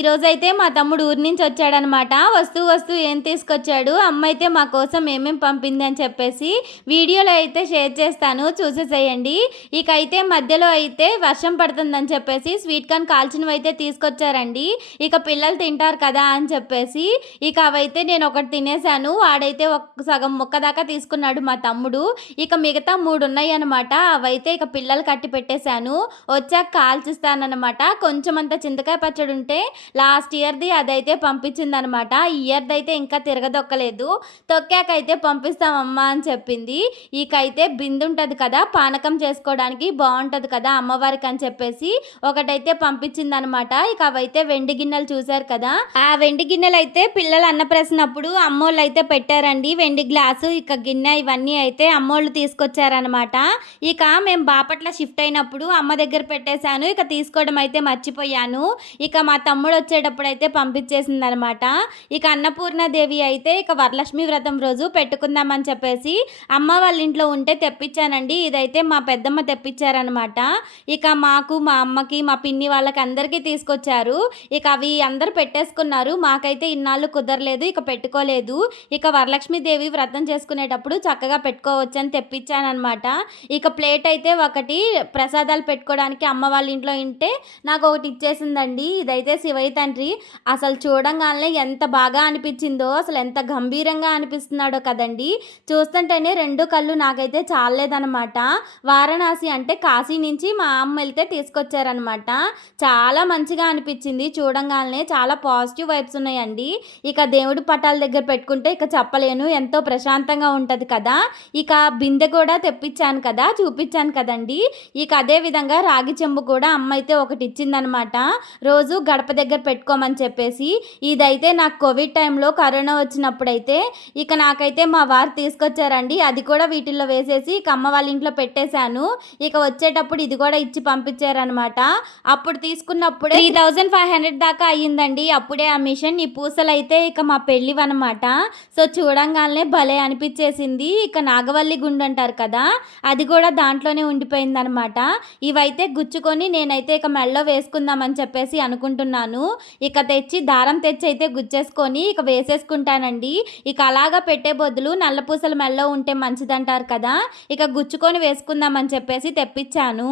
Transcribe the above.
ఈరోజైతే మా తమ్ముడు ఊరి నుంచి వచ్చాడనమాట. వస్తూ ఏం తీసుకొచ్చాడు, అమ్మ అయితే మా కోసం ఏమేం పంపింది అని చెప్పేసి వీడియోలో అయితే షేర్ చేస్తాను, చూసేసేయండి. ఇక అయితే మధ్యలో అయితే వర్షం పడుతుందని చెప్పేసి స్వీట్ కార్న్ కాల్చినవి అయితే తీసుకొచ్చారండి. ఇక పిల్లలు తింటారు కదా అని చెప్పేసి ఇక అవైతే నేను ఒకటి తినేసాను. వాడైతే సగం ముక్క దాకా తీసుకున్నాడు మా తమ్ముడు. ఇక మిగతా 3 ఉన్నాయి అనమాట. అవైతే ఇక పిల్లలు కట్టి పెట్టేశాను. వచ్చాక కాల్చిస్తానన్నమాట. కొంచెం అంత చింతకాయ పచ్చడి ఉంటే లాస్ట్ ఇయర్ది అదైతే పంపించిందనమాట. ఈ ఇయర్ది అయితే ఇంకా తిరగదొక్కలేదు. తొక్కాకైతే పంపిస్తామమ్మా అని చెప్పింది. ఇకైతే బిందు ఉంటుంది కదా, పానకం చేసుకోవడానికి బాగుంటుంది కదా అమ్మవారికి అని చెప్పేసి ఒకటైతే పంపించిందనమాట. ఇక అవైతే వెండి గిన్నెలు చూసారు కదా, ఆ వెండి గిన్నెలు అయితే పిల్లలు అన్నప్రసన్నప్పుడు అమ్మోళ్ళు అయితే పెట్టారండి. వెండి గ్లాసు, ఇక గిన్నె, ఇవన్నీ అయితే అమ్మోళ్ళు తీసుకొచ్చారనమాట. ఇక మేము బాపట్ల షిఫ్ట్ అయినప్పుడు అమ్మ దగ్గర పెట్టేశాను. ఇక తీసుకోవడం అయితే మర్చిపోయాను. ఇక మా తమ్ముడు వచ్చేటప్పుడు అయితే పంపించేసింది అనమాట. ఇక అన్నపూర్ణాదేవి అయితే ఇక వరలక్ష్మి వ్రతం రోజు పెట్టుకుందామని చెప్పేసి అమ్మ వాళ్ళ ఇంట్లో ఉంటే తెప్పించానండి. ఇదైతే మా పెద్దమ్మ తెప్పించారనమాట. ఇక మాకు, మా అమ్మకి, మా పిన్ని వాళ్ళకి అందరికీ తీసుకొచ్చారు. ఇక అవి అందరు పెట్టేసుకున్నారు. మాకైతే ఇన్నాళ్ళు కుదరలేదు, ఇక పెట్టుకోలేదు. ఇక వరలక్ష్మీదేవి వ్రతం చేసుకునేటప్పుడు చక్కగా పెట్టుకోవచ్చని తెప్పించానమాట. ఇక ప్లేట్ అయితే ఒకటి ప్రసాదాలు పెట్టుకోవడానికి అమ్మ వాళ్ళ ఇంట్లో ఉంటే నాకు ఒకటి ఇచ్చేసిందండి. ఇదైతే శివయ్య తండ్రి. అసలు చూడంగానే ఎంత బాగా అనిపించిందో, అసలు ఎంత గంభీరంగా అనిపిస్తున్నాడో కదండి. చూస్తుంటేనే 2 కళ్ళు నాకైతే చాలేదనమాట. వారణాసి అంటే కాశీ నుంచి మా అమ్మ వెళ్తే తీసుకొచ్చారనమాట. చాలా మంచిగా అనిపించింది చూడంగానే. చాలా పాజిటివ్ వైబ్స్ ఉన్నాయండి. ఇక దేవుడి పటాల దగ్గర పెట్టుకుంటే ఇక చెప్పలేను, ఎంతో ప్రశాంతంగా ఉంటుంది కదా. ఇక బిందె కూడా తెప్పించాను కదా, చూపించాను కదండి. ఇక అదే విధంగా రాగి చెంబు కూడా అమ్మ అయితే ఒకటి ఇచ్చిందనమాట. రోజు గడప దగ్గర పెట్టుకోమని చెప్పేసి. ఇదైతే నాకు కోవిడ్ టైంలో కరోనా వచ్చినప్పుడైతే ఇక నాకైతే మా వారు తీసుకొచ్చారండి. అది కూడా వీటిల్లో వేసేసి ఇక అమ్మ వాళ్ళ ఇంట్లో పెట్టేశాను. ఇక వచ్చేటప్పుడు ఇది కూడా ఇచ్చి పంపించారనమాట. అప్పుడు తీసుకున్నప్పుడే 3500 దాకా అయ్యిందండి. అప్పుడే ఆ మిషన్. ఈ పూసలు అయితే ఇక మా పెళ్ళివన్నమాట. సో చూడంగానే భలే అనిపించేసింది. ఇక నాగవల్లి గుండు అంటారు కదా, అది కూడా దాంట్లోనే ఉండిపోయిందనమాట. ఇవైతే గుచ్చుకొని నేనైతే ఇక మెడలో వేసుకుందామని చెప్పేసి అనుకుంటున్నాను. ఇక దారం తెచ్చి అయితే గుచ్చేసుకొని ఇక వేసేసుకుంటానండి. ఇక అలాగా పెట్టే బదులు నల్లపూసలు మెడలో ఉంటే మంచిదంటారు కదా, ఇక గుచ్చుకొని వేసుకుందామని చెప్పేసి తెప్పించాను.